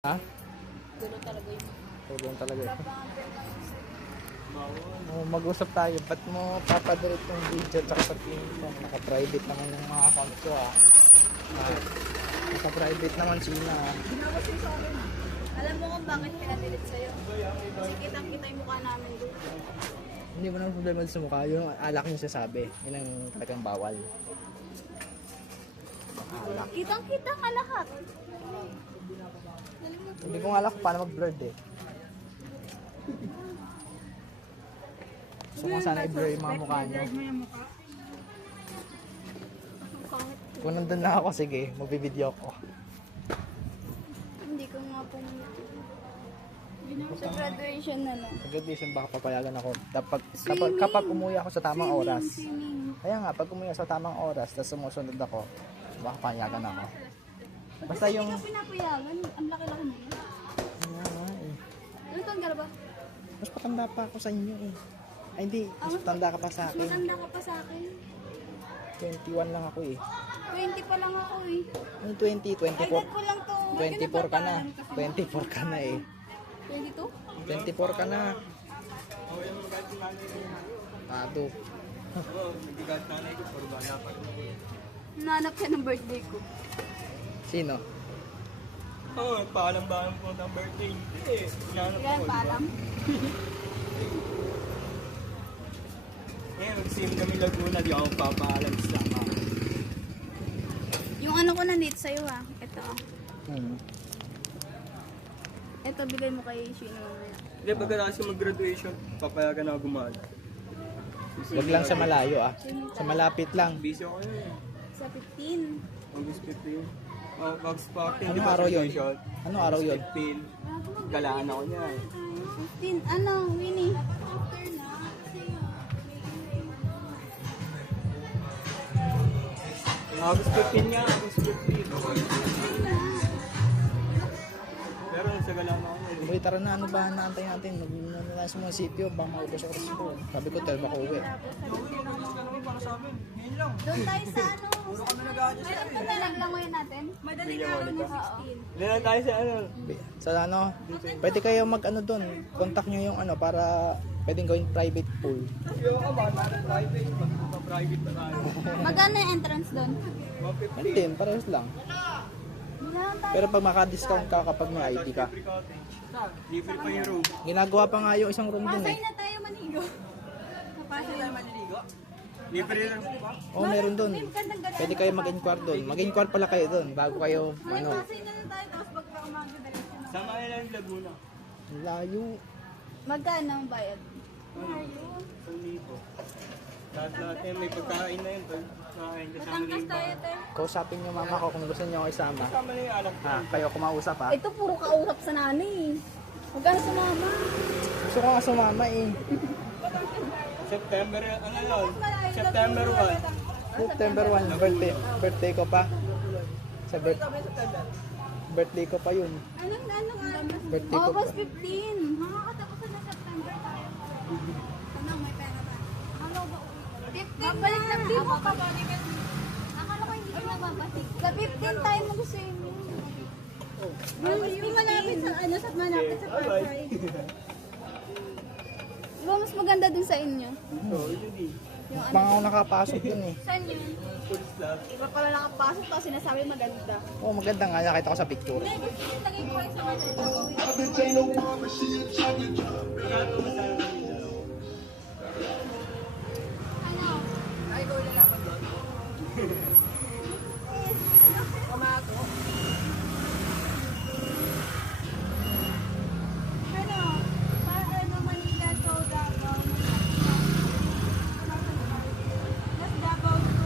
Ha? Gulo talaga yun. Tulong talaga ito. Mag-usap tayo. Ba't mo papadelete yung video tsaka pati yung naka-private naman yung mga account ko naka-private naman sila Ginawa sa'yo sa akin. Alam mo kung bakit pinadelete sa'yo? Kasi kitang-kita yung mukha namin doon. Hindi mo naman problema sa mukha. Yung alak yung sasabi. Yun ang talagang bawal. Alak. Kitang-kita nga lahat. Hindi ko nga alam kung paano mag-blurred eh. Gusto ko sana i-blur yung mga mukha nyo. Kung nandun na ako, sige, magbibideo ko. Hindi ko nga pumunta. Sa graduation na lang. Sa graduation baka papayagan ako. Kapag umuwi ako sa tamang oras. Kaya nga, pag umuwi ako sa tamang oras, tapos sumusunod ako, baka papayagan ako. Basta yung... Hindi ka pinapayagan. Ang laki-laki mo. Ano taon ka na ba? Mas patanda pa ako sa inyo eh. Ay hindi, mas patanda ka pa sa Mas akin. matanda ka pa sa akin. 21 lang ako eh. 20 pa lang ako eh. Ano 20? Ay, dad ko lang to. 24 ka na. 24 ka na eh. 22? 24 ka na. Tado. Nanap siya ng birthday ko. Sino? Oo, paalam ba po ng birthday? Hindi. Kaya paalam. Ngayon, mag-sim kami Laguna, di ako papaalam sa sama. Yung ano ko na date sa'yo ah. Ito. Ito, bigay mo kay Shino mamaya. Hindi, pagkatapos mag-graduation, papayagan ako gumala. Wag lang sa malayo ah. Sa malapit lang. Busy ako yun eh. Sa 15. August 15. August 14, Anong di ba araw yun? graduation? Anong araw yun? 15. Galaan ako niya eh. 15. Ano, Winnie? August 15 nga, August 15. Pero nasa galaan ako yun eh. Uy, tara na, ano ba naantay natin? Mag-una na tayo sa mga sitio, baka maubos oras ko. Sabi ko, 12 ako uwi. Doon tayo sa ano? Ito na lang langoyin natin. Madaling araw ng 16. Hindi lang tayo sa ano. Sa ano, pwede kayo mag-ano doon. Contact nyo yung ano, para pwedeng gawin private pool. Yung ako ba, private. Magpa-private pa tayo. Magkano yung entrance doon? 150. Ano din, parehas lang. Bilang tayo. Pero pag maka-discount ka kapag may ID ka. Free cottage. Libre pa yung room. Ginagawa pa nga yung isang room dun Pasay eh. na tayo manigo. Pasay na maniligo. Libre lang. Oo, meron dun. Pwede kayo mag-inquire dun. Mag-inquire pala kayo dun bago kayo, ano, Pasay na lang tayo tapos pagka umagdadalit na. Sama nila yung Laguna. layo. Magkano ang bayad? Ang libo. Lahat yan, may pagkain na yun. Pagkain kasama na Matangkas yung tayo, te. Kausapin nyo mama ko kung gusto nyo ako isama. Kasama na yung alam ko. Kayo kumausap ha. Ito puro kausap sa nanay eh. Magkano sa mama? Gusto ko nga sumama eh. September, ano yun? September 1. September 1, birthday ko pa. Sa birthday ko pa yun. Anong Birthday ko pa. August 15. Makakatapusan na September tayo. Ano, may pera ba? Ano ba? 15 babalik na. Di mo pa balik. Akala ko hindi ka nababalik. Sa 15 tayo mag-swimming. Yung malapit sa ano, sa malapit sa Pasay. Di ba mas maganda dun sa inyo? Oo, yun din. Mga ako nakapasok dun eh. Saan yun? Police lab. Iba pala nakapasok tapos sinasabi maganda. Oo, maganda nga. Nakita ko sa picture. Hindi, gusto ko lagay ko kayo sa kanila. Pagkatapos sa